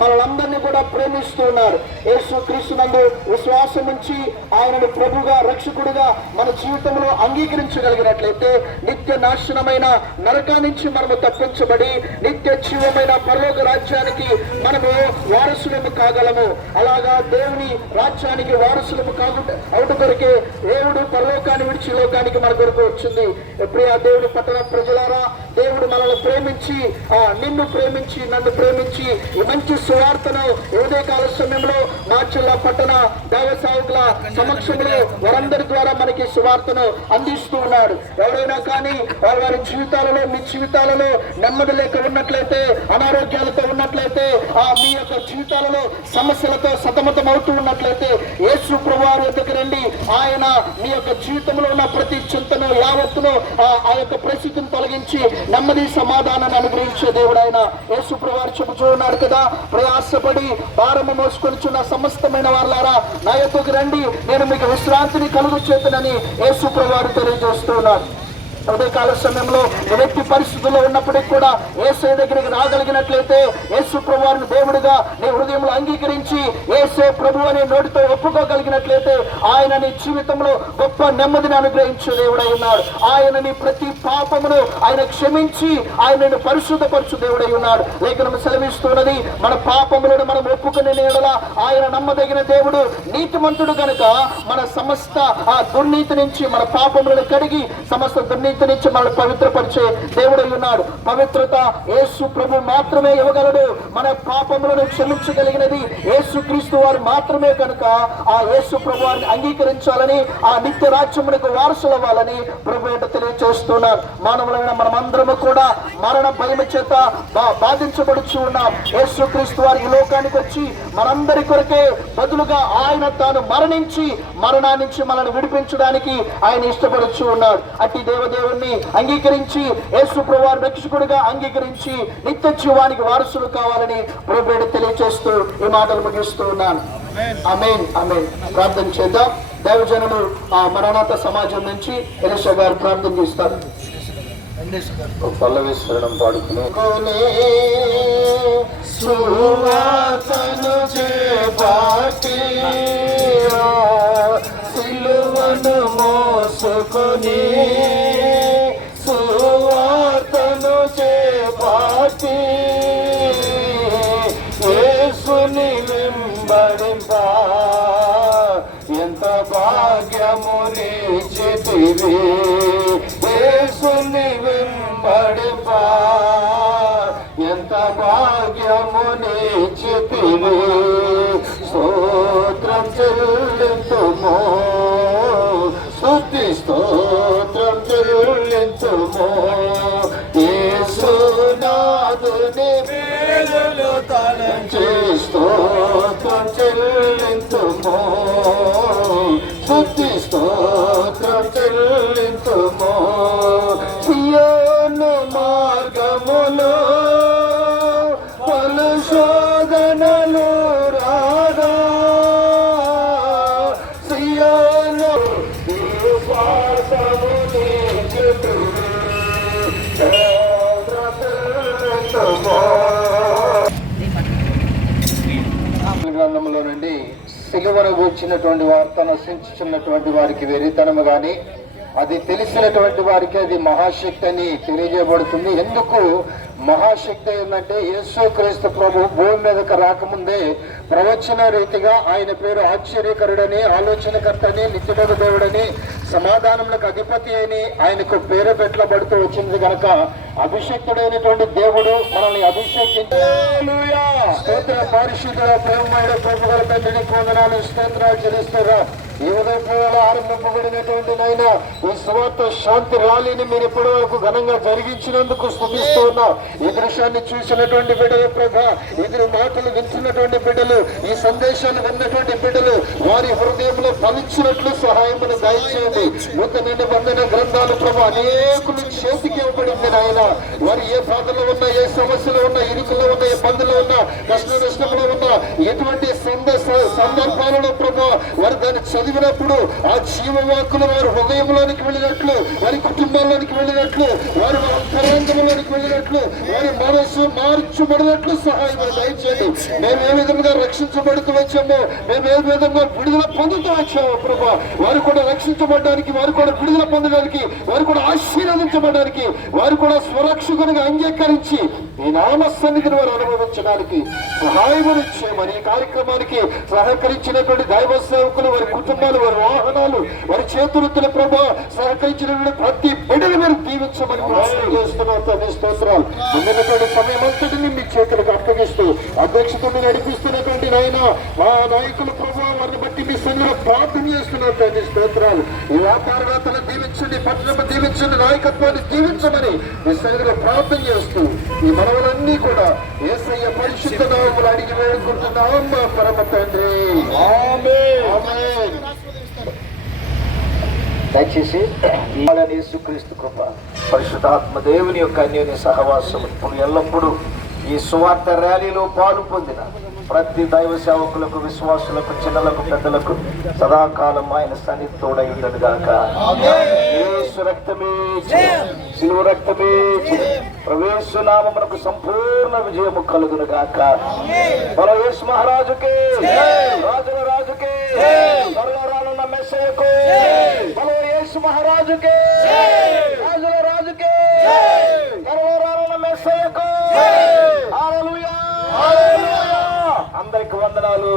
మనలందరినీ కూడా ప్రేమిస్తూ ఉన్నారు యేసు క్రీస్తునందు విశ్వాసం ఉంచి ఆయనను ప్రభుగా రక్షకుడుగా మన జీవితంలో అంగీకరించగలిగినట్లయితే నిత్య నాశనమైన నరకా నుంచి మనము తప్పించబడి నిత్య జీవమైన పరలోక రాజ్యానికి మనము వారసులము కాగలము. అలాగా దేవుని రాజ్యానికి వారసులము కాకుండా అవుట దొరికే దేవుడు పరలోకాన్ని విడిచి లోకానికి మన కొరకు వచ్చింది. ఎప్పుడే ఆ దేవుని పట్టణ ప్రజలారా దేవుడు మనల్ని ప్రేమించి ఆ నిన్ను ప్రేమించి నన్ను ప్రేమించి మంచి సువార్తను ఉదయ కాల సమయంలో మార్చుల పట్టణ దేవసాయకుల సమక్షంలో వారందరి ద్వారా మనకి సువార్తను అందిస్తూ ఉన్నాడు. ఎవరైనా కానీ వారి వారి జీవితాలలో మీ జీవితాలలో నెమ్మది లేక ఉన్నట్లయితే అనారోగ్యాలతో ఉన్నట్లయితే ఆ మీ యొక్క జీవితాలలో సమస్యలతో సతమతం అవుతూ ఉన్నట్లయితే యేసు ప్రభువారి దగ్గర రండి. ఆయన మీ యొక్క జీవితంలో ఉన్న ప్రతి చింతను యావత్తును ఆ ఆ యొక్క పరిస్థితిని తొలగించి నెమ్మది సమాధానాన్ని అనుగ్రహించే దేవుడైన ఆయన వారు ప్రభువారు చెబుతూ ఉన్నాడు కదా. ప్రయాసపడి భారము మోసుకొనిచున్న సమస్తమైన వాళ్ళారా నా యొక్కకు రండి. నేను మీకు విశ్రాంతిని కలుగు చేతునని యేసు వారు తెలియజేస్తున్నాడు ఉదయకాల సమయంలో వ్యక్తి పరిస్థితుల్లో ఉన్నప్పటికీ కూడా ఏసే దగ్గరికి రాగలిగినట్లయితే యేసు ప్రభువారిని దేవుడిగా నీ హృదయంలో అంగీకరించి ఏసే ప్రభు అనే నోటితో ఒప్పుకోగలిగినట్లయితే ఆయన నీ జీవితంలో గొప్ప నెమ్మదిని అనుగ్రహించే దేవుడై ఉన్నాడు. ఆయన నీ ప్రతి పాపమును ఆయన క్షమించి ఆయనను పరిశుద్ధపరచు దేవుడై ఉన్నాడు. లేఖనం సెలవిస్తున్నది మన పాపములను మనం ఒప్పుకునే నేడల ఆయన నమ్మదగిన దేవుడు నీతిమంతుడు గనుక మన సమస్త ఆ దుర్నీతి నుంచి మన పాపములను కడిగి సమస్త దుర్నీతి నుంచి మనల్ని పవిత్రపరిచే దేవుడై ఉన్నాడు. పవిత్రత యేసు ప్రభు మాత్రమే ఇవ్వగలడు. మన పాపములను క్షమించగలిగినది యేసు క్రీస్తు వారు మాత్రమే కనుక ఆ యేసు ప్రభు వారిని అంగీకరించాలని ఆ నిత్య రాజ్యమునకు వారసులు అవ్వాలని ప్రభు ఏంట తెలియజేస్తున్నారు మానవులైన మనమందరము కూడా మరణ భయము చేత బాధించబడుచు ఉన్నాం. యేసు క్రీస్తు వారి ఈ లోకానికి వచ్చి మనందరి కొరకే బదులుగా ఆయన తాను మరణించి మరణానికి మనల్ని విడిపించడానికి ఆయన ఇష్టపడుచు ఉన్నాడు. అట్టి దేవదేవుణ్ణి అంగీకరించి యేసు ప్రభువారి రక్షకుడిగా అంగీకరించి నిత్య జీవానికి వారసులు కావాలని ప్రభుడు తెలియజేస్తూ ఈ మాటలు ముగిస్తూ ఉన్నాను. అమేన్ అమేన్ ప్రార్థన చేద్దాం. దేవజనులు ఆ మరణాత సమాజం నుంచి ఎలిషా గారు ప్రార్థన చేస్తారు. పల్లవేశ్వరణం పాడుకుని సువాసను చేపాటి సిలువను మోసుకొని చేపాటి యేసుని వెంబడింప ఎంత భాగ్యము నీచితివి యేసుని వెంబడింప ఎంత భాగ్యము నీచితివి స్తోత్రం చెల్లింతుమో. సిలువను గూర్చినటువంటి వార్త నశించుచున్నటువంటి వారికి వెరితనము గాని అది తెలిసినటువంటి వారికి అది మహాశక్తి అని తెలియజేయబడుతుంది. ఎందుకు మహాశక్తి ఏంటంటే యేసు క్రీస్తు ప్రభు భూమి మీదకి రాకముందే ప్రవచన రీతిగా ఆయన పేరు ఆశ్చర్యకరుడని ఆలోచనకర్తని నిత్యుడకు దేవుడని సమాధానములకు అధిపతి అని ఆయనకు పేరు పెట్టబడుతూ వచ్చింది కనుక అభిషక్తుడైనటువంటి దేవుడు మనల్ని అభిషేకించి స్తోత్ర పరిశుద్ధ ప్రేమమైన ప్రభు గల తండ్రిని కొందనాలు స్తోత్రాలు ఈ ఉదయపూర్వలో ఆరంభింపబడినటువంటి నాయన ఈ సువార్త శాంతి ర్యాలీని మీరు ఇప్పటి వరకు ఘనంగా జరిగించినందుకు స్థుతిస్తూ ఉన్నాం. ఈ దృశ్యాన్ని చూసినటువంటి బిడ్డలు ప్రభ ఎదురు మాటలు వింటున్నటువంటి బిడ్డలు ఈ సందేశాలు విన్నటువంటి బిడ్డలు వారి హృదయంలో ఫలించినట్లు సహాయమును దయచేయండి. నూతన నిబంధన గ్రంథాలు ప్రభు అనేకులు చేతికి ఇవ్వబడింది నాయన. వారు ఏ ప్రాంతంలో ఉన్నా ఏ సమస్యలు ఉన్నా ఇరుకులో ఉన్నా ఏ ఇబ్బందులో ఉన్నా కష్ట నష్టంలో ఉన్నా ఎటువంటి సంద స- సందర్భాలలో ప్రభా వారు దాన్ని చదివినప్పుడు ఆ జీవవాక్కులు వారి హృదయంలోనికి వెళ్ళినట్లు వారి కుటుంబాల్లోనికి వెళ్ళినట్లు వారి అంతరంగంలోనికి వెళ్ళినట్లు వారి మనస్సు మార్చబడినట్లు సహాయం దయచేయండి. మేము ఏ విధంగా రక్షించబడుతూ వచ్చామో మేము ఏ విధంగా విడుదల పొందుతూ వచ్చామో ప్రభా వారు కూడా రక్షించబడడానికి వారు కూడా విడుదల పొందడానికి వారు కూడా ఆశీర్వదించబడడానికి వారు కూడా స్వరక్షకునిగా అంగీకరించి ఈ నామ సన్నిధిని వారు అనుభవించడానికి సహాయములు చేయమని ఈ కార్యక్రమానికి సహకరించినటువంటి దైవ సేవకులు వారి కుటుంబాలు వారి వాహనాలు వారి చేతులెత్తుల ప్రభా సహకరించినటువంటి ప్రతి బిడ్డను మీరు దీవించమని తండ్రి స్తోత్రాలు. ముందున్నటువంటి సమయం అంతటిని మీ చేతులకు అప్పగిస్తూ అధ్యక్షతని నడిపిస్తున్నటువంటి నాయన మా నాయకులు ప్రభావ వారిని బట్టి మీ సంఘంలో ప్రార్థన చేస్తున్నారు తండ్రి స్తోత్రాలు. ఈ వ్యాపారవేత్తలు దీవించండి పట్టణం దీవించండి నాయకత్వాన్ని దీవించమని మీ సంఘంలో ప్రార్థన చేస్తూ ఈ మనవలన్నీ కూడా ఏసయ్య పరిశుద్ధ నామములు అడిగి వేడుకుంటున్నాం మా పరమ తండ్రి ఆమేన్. దయచేసి యేసుక్రీస్తు కృప పరిశుద్ధాత్మ దేవుని యొక్క అన్యోన్య సహవాసం ఇప్పుడు ఎల్లప్పుడూ ఈ సువార్త ర్యాలీలో పాలు పొందిన ప్రతి దైవ సేవకులకు విశ్వాసులకు చిన్నలకు పెద్దలకు సదాకాలం ఆయన సన్నిధి తోడై ఉండదు గాక యేసు రక్తమే. శిలువ రక్తమే జయం. ప్రవేశ నామమునకు సంపూర్ణ విజయము కలుగును గాక ప్రవేశ మహారాజుకి మహారాజుకే రాజుల రాజుకే త్వరలో రానున్న మెస్సయ్యకు బలో యేసు మహారాజుకే రాజుల రాజుకే త్వరలో రానున్న మెస్సయ్యకు అందరికి వందనాలు